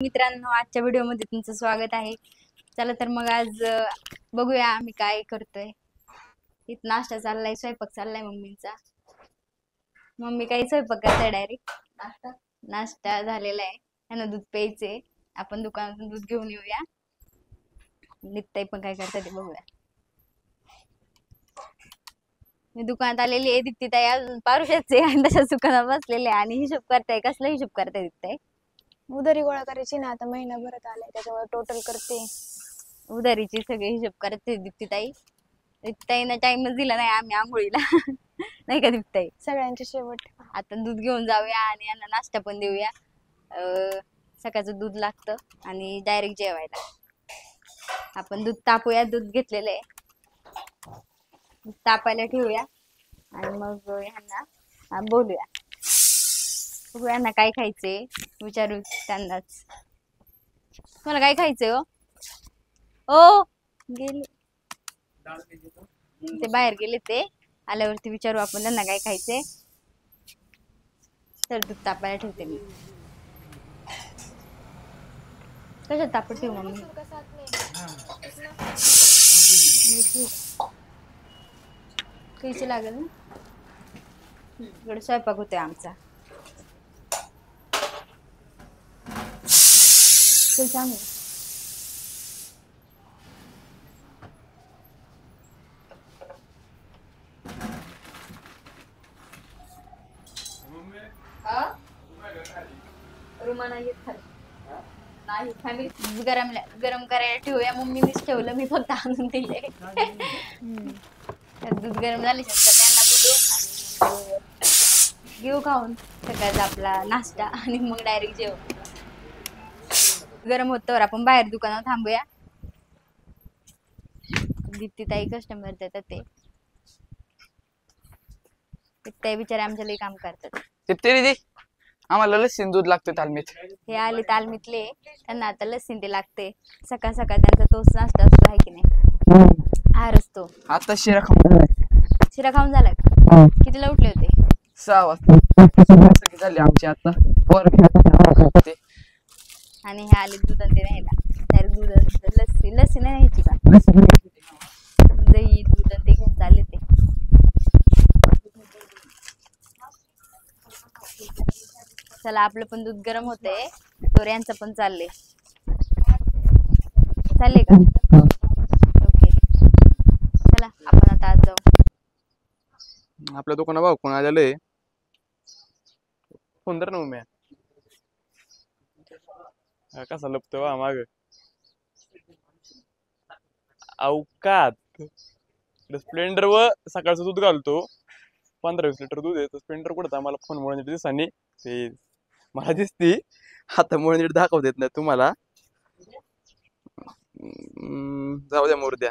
मित्रांनो, आजच्या व्हिडिओमध्ये तुमचं स्वागत आहे. चला तर मग आज बघूया आम्ही काय करतोय. इथं नाश्ता चाललाय, स्वयंपाक चाललाय मम्मींचा. मम्मी काही स्वयंपाक करताय डायरेक्ट. नाश्ता झालेला आहे. त्यांना दूध प्यायचे. आपण दुकानातून दूध घेऊन येऊया. निघताय पण काय करताय ते बघूया. मी दुकानात आलेली आहे. दीप्तीताई अजून पारुशाचे आणि तशाच दुकानात बसलेले आणि हिशोब करताय. कसला हिशोब करताय दीप्तीताई? उधारी गोळा करायची ना, आता महिनाभरात आलाय त्याच्यामुळे टोटल करते. उधारीची सगळे हिशोब करते दीप्तीताई. दीप्तीताईंना टाइमच दिला नाही आम्ही आंघोळीला. नाही का दीप्तीताई? सगळ्यांचे शेवट. आता दूध घेऊन जाऊया आणि यांना नाश्ता पण देऊया. सकाळचं दूध लागतं आणि डायरेक्ट जेवायला. आपण दूध तापूया. दूध घेतलेलं आहे, तापायला ठेवूया आणि मग ह्यांना बोलूया. बघूया यांना काय खायचे, विचारू त्यांनाच. तुम्हाला काय खायचंय हो? ओ गेले ते, बाहेर गेले ते. आल्यावरती विचारू आपण त्यांना काय खायचंय. तर दूध तापायला ठेवते मी. कशात तापत ठेवू मम्मी? कैसे लागेल ना. इकडे स्वयंपाक होतोय आमचा. सांग नाही फॅमिली गरम करायला ठेवूया. मम्मीनेच ठेवलं, मी फक्त आणून दिले. दूध गरम झाल्याच्यानंतर त्यांना बोलू आणि घेऊ खाऊन सकाळचा आपला नाश्ता आणि मग डायरेक्ट जेवू. गरम होतं आपण बाहेर दुकानात थांबूया. दीप्तीताई कस्टमर देतात ते. दीप्तीताई बिचारे आमच्या लई काम करतात. दीदी आम्हाला लस्सीन दूध लागतं तालमीत. हे आले तालमीतले, त्यांना आता लस्सीन ते लागते. सकाळ सकाळ त्यांचा तोच नाश्ता असतो, आहे की नाही? आहार असतो. आता शिरा खाऊन शिरा खाऊन झालाय का? कितीला उठले होते? 6 वाजता झाली आमची आता. आणि हे आले दूध ते न्यायला. डायरेक्ट दूध लस्सी लस्सी नाही न्यायची का? दही दूध ते घेऊन चालले ते. चला आपलं पण दूध गरम होतंय, तर यांचं पण चालले का? ओके, चला आपण आता आज जाऊ. आपल्या दुकाना भाऊ कोण आलेलं फोन तर ना कसा लपतो वा माग अवकात. स्प्लेंडर व सकाळचं दूध घालतो. 15-20 लिटर दूध येतं. स्प्लेंडर कुठं आम्हाला फोन मुळे दिवसांनी ते मला दिसती. आता मुळे नीट दाखवत येत नाही तुम्हाला. जाऊ द्या मोरद्या.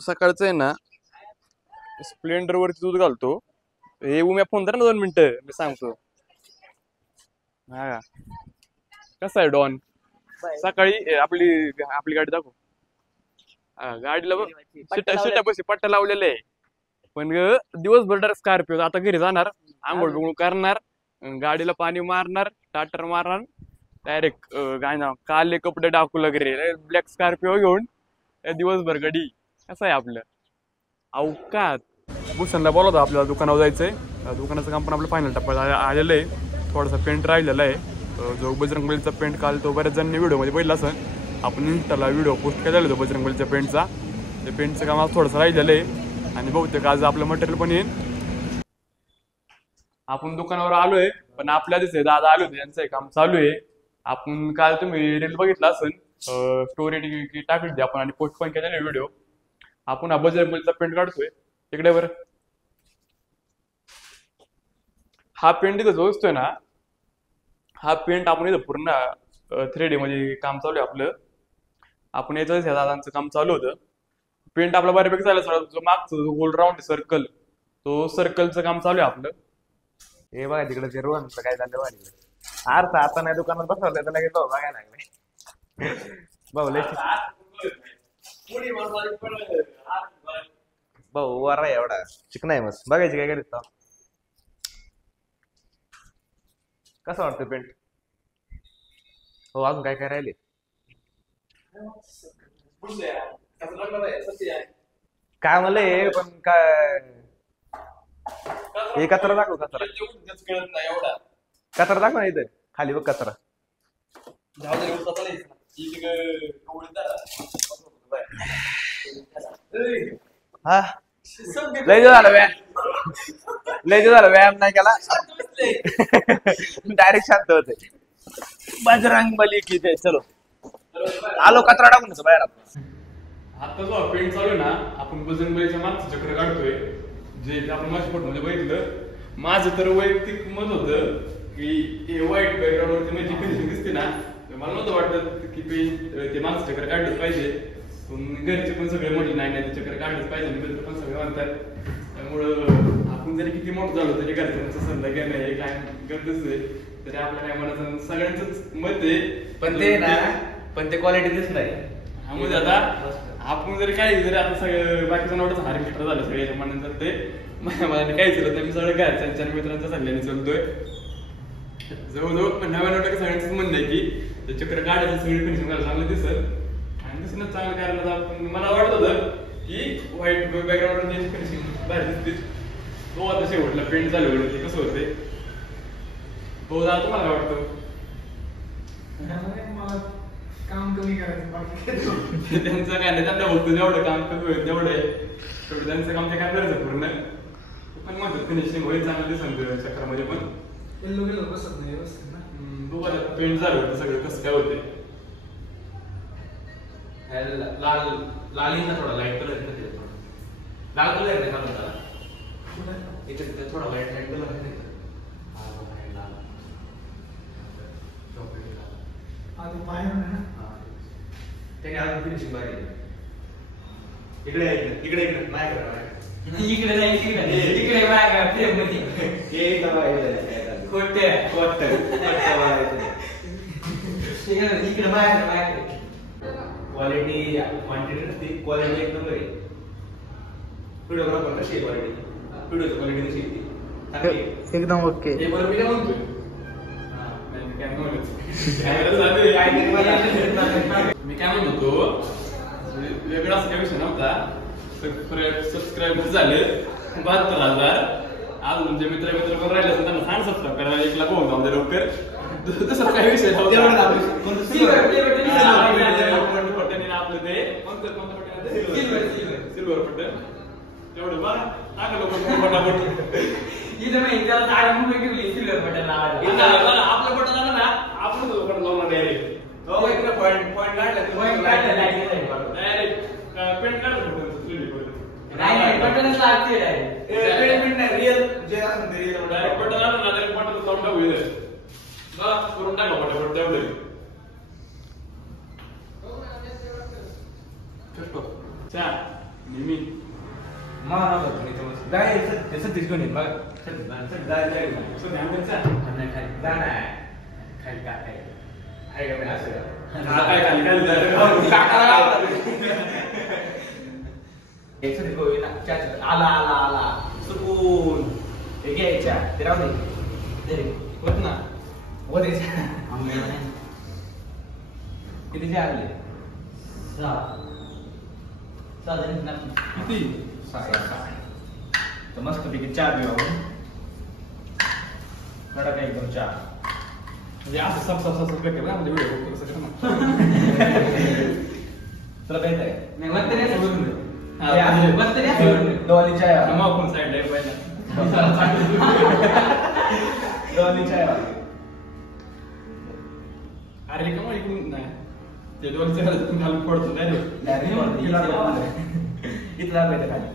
सकाळचं आहे ना, स्प्लेंडर वरती दूध घालतो. हे उम्या फोन तर ना 2 मिनिटं मी सांगतो. हा कसा आहे डॉन? सकाळी आपली गाडी दाखव. गाडीला शिट्या पैसे पट्टा लावलेले आहे. पण दिवसभर स्कॉर्पिओ. आता घरी जाणार, आंघोळ बिंघोळ करणार, गाडीला पाणी मारणार, स्टार्टर मारणार, डायरेक्ट काय ना काले कपडे टाकू लागले, ब्लॅक स्कॉर्पिओ घेऊन दिवसभर गाडी. कसं आहे आपलं अवकात. भूषणला बोलवतो आपल्याला दुकानावर जायचंय. दुकानाचं काम पण आपलं फायनल टप्प्यात आलेलं आहे. थोडासा पेंट राहिलेला आहे. जो बजरंगबलीचा पेंट काल तो बऱ्याच जणांनी व्हिडिओमध्ये बघितला असेल. आपण इंस्टाला व्हिडिओ पोस्ट केलेला होता बजरंगबलीच्या पेंटचा. ते पेंटचं काम आज थोडंसं राहिलेलं आहे आणि बहुतेक आज आपलं मटेरियल पण येईल. आपण दुकानावर आलोय, पण आपल्या दिसते दादा आले होते, यांचं काम चालू आहे. आपण काल तुम्ही रील बघितला असेल, स्टोरी टाकली होती आपण आणि पोस्ट पण केलेला व्हिडिओ. आपण हा बजरंगबलीचा पेंट काढतोय. इकडे बरं हा पेंट इथं जो असतोय ना, हा पेंट आपण इथं पूर्ण 3D मध्ये काम चालू आहे आपलं. आपण याच दादांचं काम चालू होतं. पेंट आपला बऱ्यापैकी चालू. जो मागचं गोल राऊंड सर्कल, तो सर्कलचं काम चालू आहे आपलं. हे बघा तिकडे ते रोहनचं काय झालं बघा तिकडे. अर्थ आता नाही दुकानात बसवलं तर लगेच भाऊ बघायला लागले. भाऊ वर एवढा चिकना आहे मस्त. बघायची काय करीत कसं वाटतं पेंट? हो अजून काय काय राहिले? काय म्हणले पण काय हे कचरा दाखव कचरा. कचरा दाखव ना इथं खाली बघ कचरा. हा लय झालं व्यायाम. लय झालं व्यायाम नाही केला. डायरेक्ट शांत होते. बजरंग बली की जय. चलो आलो कचरा टाकून बाहेर. आता जो पेंट चालू आहे ना आपण बजरंगबलीच्या मागचं चक्र काढतोय जे आपण माझ्या फोटोमध्ये बघितलं. माझं तर वैयक्तिक मत होतं की व्हाईट बॅकग्राऊंड वरती माझी फिनिशिंग दिसते ना मला नव्हतं वाटत की ते मागचं चक्र काढलंच पाहिजे. पण घरचे पण सगळे म्हटले नाही ते चक्र काढलंच पाहिजे. मित्र पण सगळे म्हणतात. त्यामुळं आपण जरी किती मोठं झालो तरी घरच्यांचा सल्ला घेणं हे काय गरजेचं आहे. तरी आपल्या काय मनाचं सगळ्यांचंच मत आहे. पण ते क्वालिटी दिसत नाही. त्यामुळे आता आपण जरी काही जरी आता सगळं बाकीचं नव्हतं हार मिस्टर झालं सगळ्याच्या मनात ते मला काय झालं तर मी सगळं घरच्यांच्या मित्रांच्या सल्ल्याने चालतोय. जवळजवळ 99% सगळ्यांचंच म्हणणं आहे की ते चक्र काढायचं सगळी फिनिशिंग करायला चांगलं दिसत आणि दिसणं चांगलं करायला आपण मला वाटत होतं की व्हाईट बॅकग्राऊंड फिनिशिंग बाहेर दिसते. तो आता शेवटला पेंट चालू होतं ते कसं होते हो दादा तुम्हाला काय वाटतं? काम कमी करायचं त्यांचं काय नाही त्यांना होतं जेवढं काम कमी होईल तेवढं आहे तेवढं त्यांचं काम ते काय करायचं पूर्ण पण म्हणतात फिनिशिंग होईल चांगलं दिसत चक्रामध्ये पण येल्लो गेलो बसत नाही व्यवस्थित ना. बघू आता पेंट झालं होतं सगळं कसं काय होते. लाल लालींना थोडा लाईट कलर लाल कलर आहे ना इथे थोडा लाईट लाईट कलर आधी बाहेर ना त्याने अजून फिनिशिंग बाहेर इकडे इकडे इकडे नाही इकडे नाही इकडे खोटे इकडे बाहेर क्वालिटी क्वांटिटी नसते क्वालिटी एकदम आहे. व्हिडिओग्राफर कशी क्वालिटी व्हिडिओची क्वालिटी कशी येते एकदम ओके. हे बरं मी काय म्हणतोय मी काय म्हणत होतो वेगळा असं काही विषय नव्हता. सबस्क्राईबर झाले 72,000. अजून जे मित्र पण राहिले असतात त्यांना सांग सबस्क्राईब करायला 1 लाख होऊन जाऊ दे लवकर. तसं काही विषय नव्हता. आपलं ते सिल्वर पट्ट तेवढं बघ टाका लोक फटाफट इथं माहिती त्याला सिल्वर बटन आपलं बटन आलं ना आपण बटन लावणार डायरेक्ट पॉईंट काढला डायरेक्ट पेंट काढलं बटनच लागते रिअल जे असं ते डायरेक्ट बटन आलं ना डायरेक्ट बटन लावून टाकू बस करून टाका फटाफट तेवढं. चहा नेहमी आला आला आला सुकून हे घ्यायच्या ते राहू दे होत ना होत किती आणले 6 किती 6 तर मस्त पैकी चहा पिवा कडक एकदम चहा म्हणजे असं सब केलं ना म्हणजे व्हिडिओ कसं करणार तुला काय नाही मग तरी सोडून दे डॉली चाय आपण साईड ला पाहिजे डॉली चाय अरे का मग इकडून नाही ते डॉली चाय घालून पडतो डायरेक्ट इथला पाहिजे खाली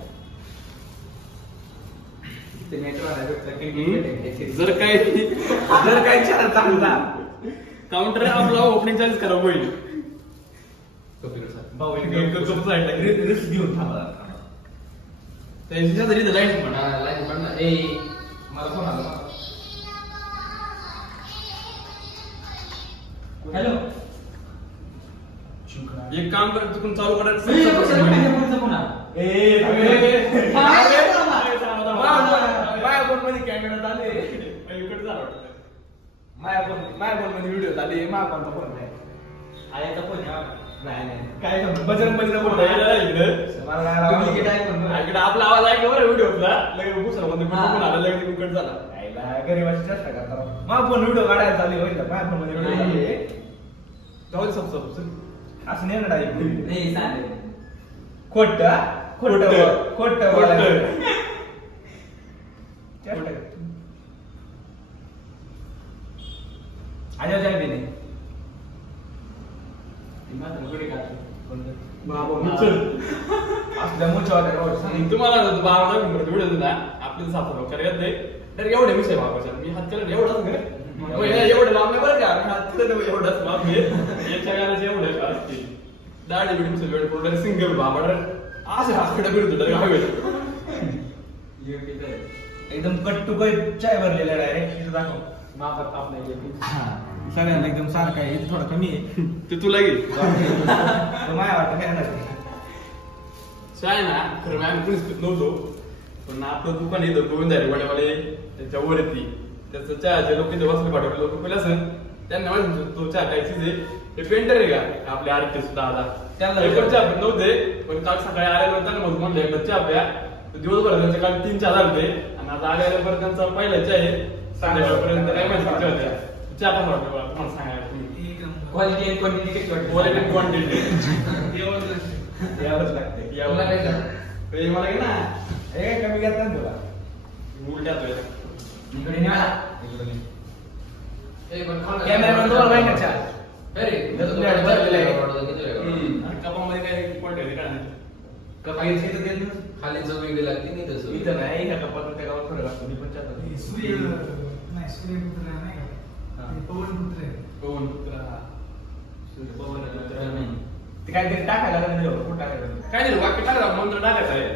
जर काही चांगला काउंटर आपला ओपनिंग चार्ज करा होईल रिस्क घेऊन थांबा त्यांच्या तरी लाईट लाईन पण ए मला फोन आला हॅलो एक काम कर चुकून चालू करायचं कॅमेरा आले इकडे झालं वाटतं माझ्या फोन मध्ये व्हिडिओ झाले माझा कोणता फोन नाही आईचा फोन नाही काय बजरंगबलीचा फोन डुप्लिकेट आहे इकडे आपला आवाज ऐकला बरं व्हिडिओला लगेच दुसरा मध्ये फोन आला लगेच कट झाला आईला गरीबाची चेष्टा करता माझा फोन व्हिडिओ काढायला चालू होईल माझ्या फोन मध्ये व्हिडिओ जाऊ सब असं नाही ना नाही सांग खोट आजा जाय भी नाही तुम्हाला बाबा व्हिडिओ ना आपलं सापडलं करायला नाही तर एवढे विषय बाबाच्या मी हात केला एवढाच एवढं लांब नाही बरं का हात केलं एवढंच लांब याच्या गाण्याचे एवढे असते दाढी बिडी वेळ पडलं सिंगल बाबा आज हाकडा बिडतो एकदम कट टू कट चाय भरलेला डायरेक्ट दाखव मापात आपल्या सगळ्यांना एकदम सारखं आहे थोडं कमी आहे ते तुला घे माया वाटतं काय नाही काय ना खरं मॅम कोणीच पित नव्हतो पण आपलं दुकान येतं गोविंद वड्यावाले त्याच्या वरती त्याचं चहाचे लोक तिथे बसले पाठवले लोक पहिलं असं त्यांना माहिती तो चहा काय चीज आहे हे पेंटर आहे का आपले आर्टिस्ट दादा त्यांना एकच चहा पित नव्हते पण काल सकाळी आल्यानंतर मग म्हणलं एकच चहा प्या दिवसभर त्यांचे काल 3 चहा झाले आणि आता आल्यानंतर त्यांचा पहिला चहा आहे संध्याकाळपर्यंत नाही माहिती किती होत्या चहा पण वाटलं तुम्हाला सांगायला क्वालिटी आणि क्वांटिटी कशी वाटते क्वालिटी क्वांटिटी यावंच लागते मला घे ना हे कमी घेत ना तुला उलट्यात इकडे नाही आला कॅमेरामॅन तुम्हाला माहिती का चहा कपामध्ये काय क्वांटिटी काय नाही कपायची तर देत ना खाली जो वेगळी लागते नाही तसं इथं नाही ह्या कपात त्या गावात फरक असतो मी पण चहा सूर्यपुत्र नाही का पवनपुत्र आहे पवनपुत्र ते काहीतरी टाकायला लागलं कुठं टाकायला काय नाही वाक्य टाका मंत्र टाकायचं आहे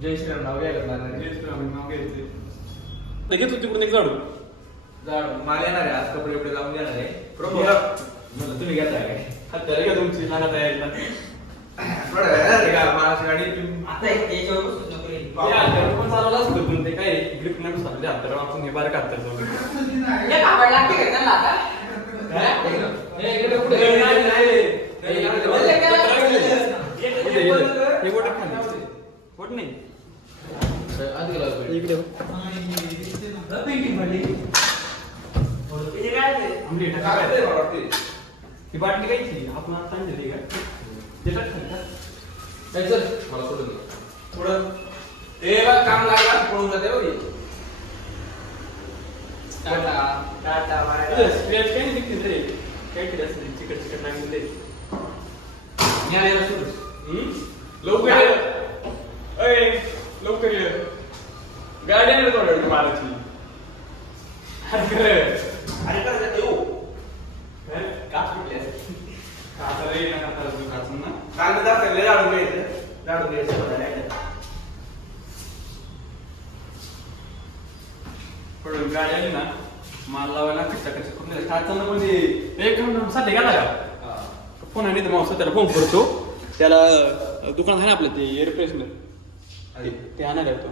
जय श्रीराम नाव घ्यायला लागणार जय श्रीराम नाव घ्यायचे लगेच तिकडून एक झाडू मला येणार आहे आज कपडे बिपडे लावून देणार आहे म्हणलं तुम्ही घेताय काय हत्यारे घ्या तुमची लागत आहे थोडं वेळ का माझी गाडी आता याच्यावर बसून नको रे. ते हत्यारे पण चालवलं असतं पण ते काय ग्रिप नाही बसले हत्यारे आपण हे बारीक हत्यार चालू हे कापड लागते का त्यांना आता? हे इकडे पुढे. हे बोट खाली बोट नाही आधी गेला पाहिजे. इकडे आमली ही बाटली कायची आपण आता आणली का देतात का काय चल मला सोडून दे. थोडं ते बघ काम लागला पळून जाते बघ टाटा टाटा बाय. स्क्रॅच काय नाही दिसते रे काय केलं असेल चिकट चिकट लागले यायला सुरू. लवकर ये अय लवकर ये गाडी आणली थोड्या मारायची अरे काय येऊ का सुटले आता रे ना आता दुकान ना चांगलं दाखवले जाडून घ्यायचं पण गाडी आली ना माल लावायला कच्चा कच्चा कुठे खाताना पण एक साठी गेला का फोन आणि मावसा त्याला फोन करतो त्याला दुकान आहे ना आपलं ते एअर फ्रेशनर ते आणणार आहे तो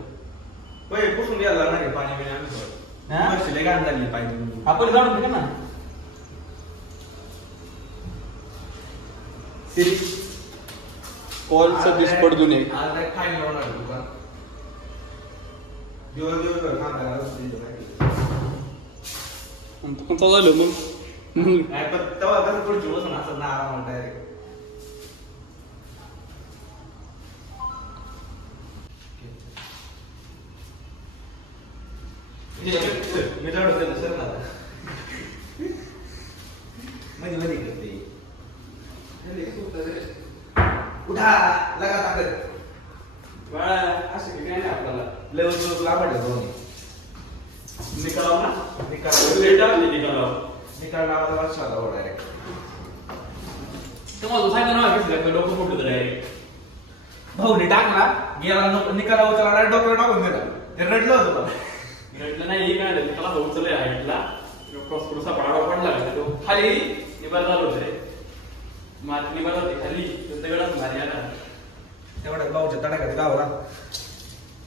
पुसून घ्यायला लागणार आहे पाणी बिणी गाण झाली पाहिजे आपण जाणून ठेवा ना सिरी कॉलचं दिस पडू नये आज काय खायला लावणार दुकान दिवस काम करायला पण झालं मग तेव्हा कसं पुढची बसून असं ना आराम डायरेक्ट मी जाडू सर ना मध्ये करते उठा लगा ताकद बाळा असं की काय नाही आपल्याला लेवल लावडले दोन्ही निकालाव ना निकाल लेट आली निकालाव निकाल लावायला वर्षाला हो डायरेक्ट तुम्हाला सांगितलं ना की डोकं फुटलं डायरेक्ट भाऊने टाकला गेला निकाला उचला डायरेक्ट डॉक्टर टाकून दिला ते रडलं होतं रडलं नाही काय झालं त्याला उचलले हाईटला क्रॉस थोडासा पडावा पडला का तो खाली निबार झालं होतं रे मात निबार होते खाली दगडाच भारी आला तेवढ्या भाऊच्या तडाख्यात गावला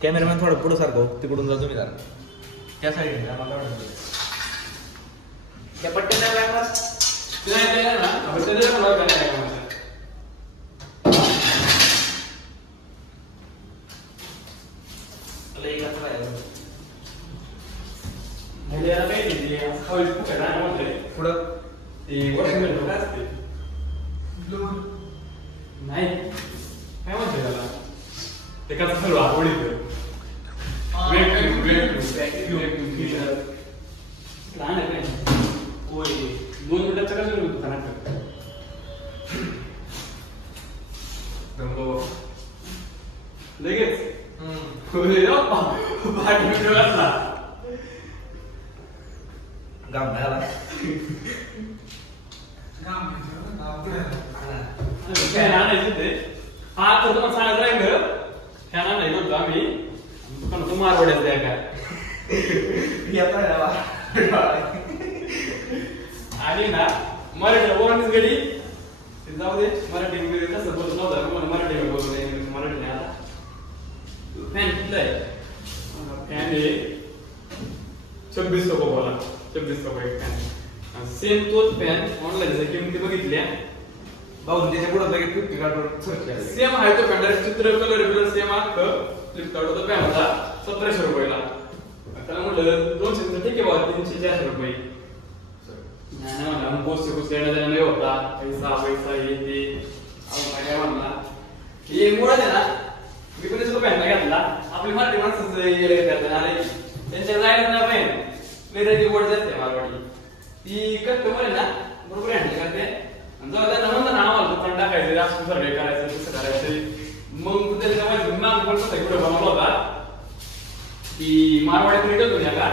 कॅमेरामॅन थोडं पुढं सारखं तिकडून जा तुम्ही जरा त्या साईडने त्या पट्ट्या नाही लागणार ते नाही ते ना आपण त्याच्या पण काय नाही म्हणतात मला एक असं राहिलं म्हणजे याला काही नाही ते असं खाऊ फुकट आहे म्हणते पुढं ते वॉशिंग मशीन काय असते नाही काय म्हणते त्याला ते कसं सर्व आवडीचं लहान आहे काय होय 2 मिनिटाचं कसं होतं खाना लगेच गाम झाला काय आणायचं ते हा तर तुम्हाला सांगायचं राहिलं ह्या नाही होतो आम्ही पण तो मारवाड्यात द्या काय आणि ना मराठी बोलानीच गडी जाऊ दे मराठी कसं बोलत नव्हतं मला मराठी बोलू नये मराठी नाही आता फॅन किती आहे फॅन आहे 2600 बोला 2600 एक फॅन सेम तोच फॅन ऑनलाईन किमती बघितल्या भाऊ त्याच्या पुढे लगेच फ्लिपकार्टवर सर्च केलं सेम आहे तो फॅन चित्र कलर सेम आहे फ्लिपकार्टवर फॅन होता 1700 रुपयाला त्याला म्हटलं 200 ठीक आहे बाबा 300-400 रुपये नाही म्हणला मग पोस्ट येण्याचा नाही होता पैसा हे काय म्हणला हे मुळात आहे ना मी पण सुद्धा पॅन्ट घेतला आपली मराठी माणसाचं अरे त्यांच्या जायला ना पाहिजे त्याची गोड जाते मारवाडी ती कस्टमर आहे ना बरोबर हँडल करते जेव्हा त्यांना म्हणतात ना आम्हाला दुकान टाकायचं जास्त सर्वे करायचं कसं करायचं मग त्यांच्या माहिती नाम पण कसं इकडे बनवला होता की मारवाड्यात निघत होत्या का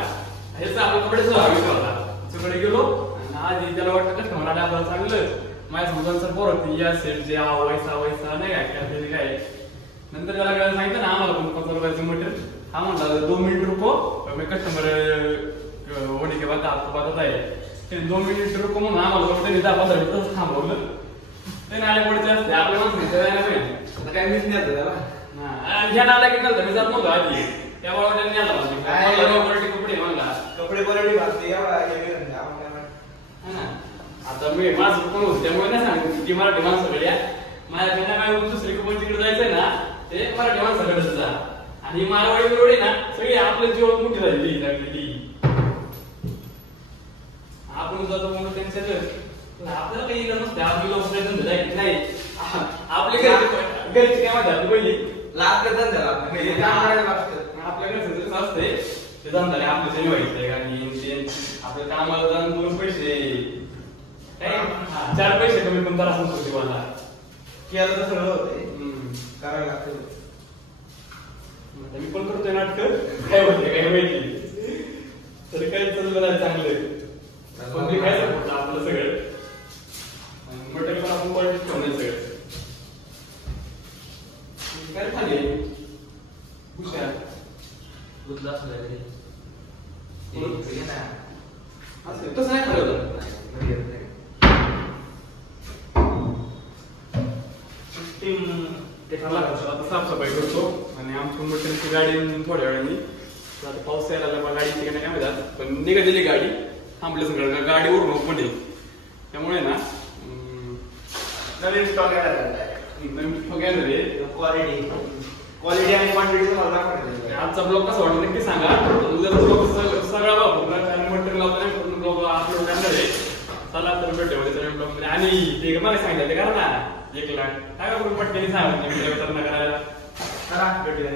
ह्याचा आपण कपडे विचार होता तिकडे गेलो आधी त्याला वाटतं कस्टमर आले आपल्याला चांगलं माझ्या समजांचं पोर होती या सेट जे वैसा नाही काय काय नंतर त्याला सांगितलं ना आम्हाला पण 5 रुपयाचं मटेरियल हा म्हणला 2 मिनिट रुको मी कस्टमर ओढी के बाद आपको बताता है 2 मिनिट रुको म्हणून आम्हाला त्यांनी 10-15 मिनिट थांबवलं ते नाले पुढचे असते आपल्या माणसं काय मीच नाही त्याला घ्या नाला की नंतर मी जात नव्हतो आधी त्यामुळे त्यांनी आला कपडे म्हणला कपडे बरडी भाजते आता मी माणसं कोण होतो त्यामुळे नाही सांगतो की मराठी माणसाकडे माझ्याकडे काय दुसरी कोण तिकडे जायचंय ना ते मराठी माणसाकडे जा आणि मारवाडी बिरवाडी ना सगळी आपलं जीव मोठी झालेली आपण जातो म्हणून त्यांच्या आपल्याला काही नसते आपली लोक धंदे नाही आपले घरची काय माहिती आपली पहिली लागतं धंद्याला आपल्या घरचं असते ते धंदा आपल्या सरी व्हायचंय आणि आपल्या कामाला जाऊन 2 पैसे 4 पैसे कमी पण तर असं होते मला केलं तर सगळं होतंय करायला लागतं मी पण करतोय नाटक काय होते काय माहिती तरी काही चाललं नाही चांगलं पण मी काय सांगतो आपलं सगळं मटण पण आपण क्वालिटी ठेवणार सगळं काय खाली हुशार दूध असलं तरी असं तसं नाही खाल्लं होतं ते खाल्ला करतो आता साफसफाई करतो आणि आमची मटणची गाडी थोड्या वेळाने आता पाऊस यायला लागला गाडीची काय काय म्हणतात पण निघालेली गाडी थांबली सगळं गाडीवरून ओपन आहे त्यामुळे ना नवीन स्टॉक नवीन स्टॉक आहे रे क्वालिटी आणि क्वांटिटी तुम्हाला दाखवते आजचा ब्लॉग कसा वाटला नक्की सांगा उद्याचा ब्लॉग सगळा वापरला कारण मटण लावतो नाही पूर्ण ब्लॉग अपलोड करणार आहे चला तर भेटू त्याच्या ब्लॉग मध्ये आणि ते मला सांगितलं ते करा ना 1 लाख काय करून पटकन सांगा करायला करा भेटूया